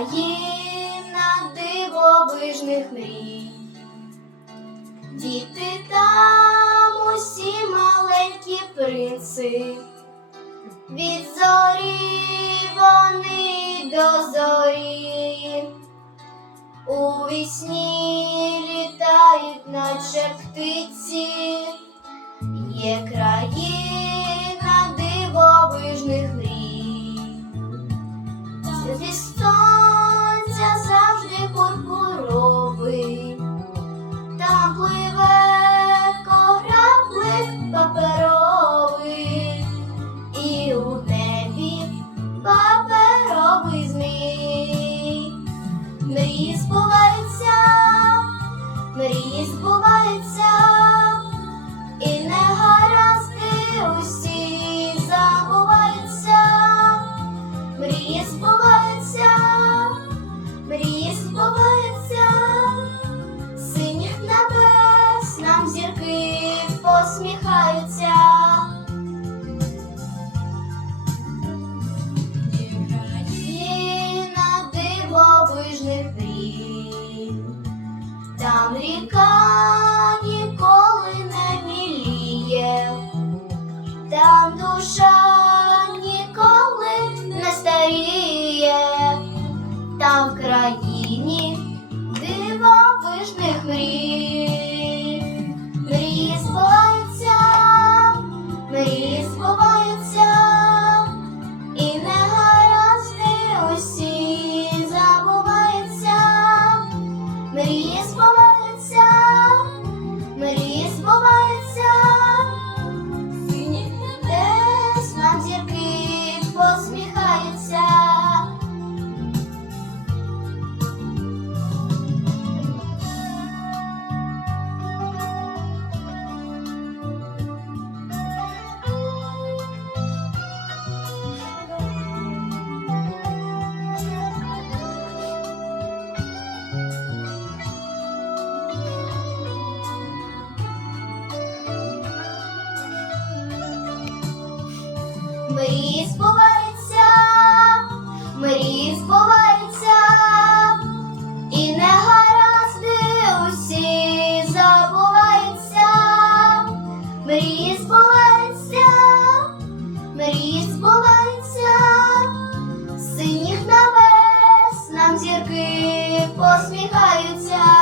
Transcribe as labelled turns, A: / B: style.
A: країна дивовижних мрій. Діти там усі маленькі принци, від зорі вони до зорі, у вісні літають, наче птиці, є країна мрії збуваються, і негаразди усі забуваються. Мрії збуваються, мрії збуваються, синіх небес нам зірки посміхаються. Там ріка душа ніколи не старіє, там в країні дивовижних мрій. Мрії збуваються, мрії збуваються, і негаразди усі забуваються. Мрії збуваються, мрії збуваються, мрії збуваються, і не негаразди усі забуваються, мрії збуваються, мрії збуваються, синіх небес нам зірки посміхаються.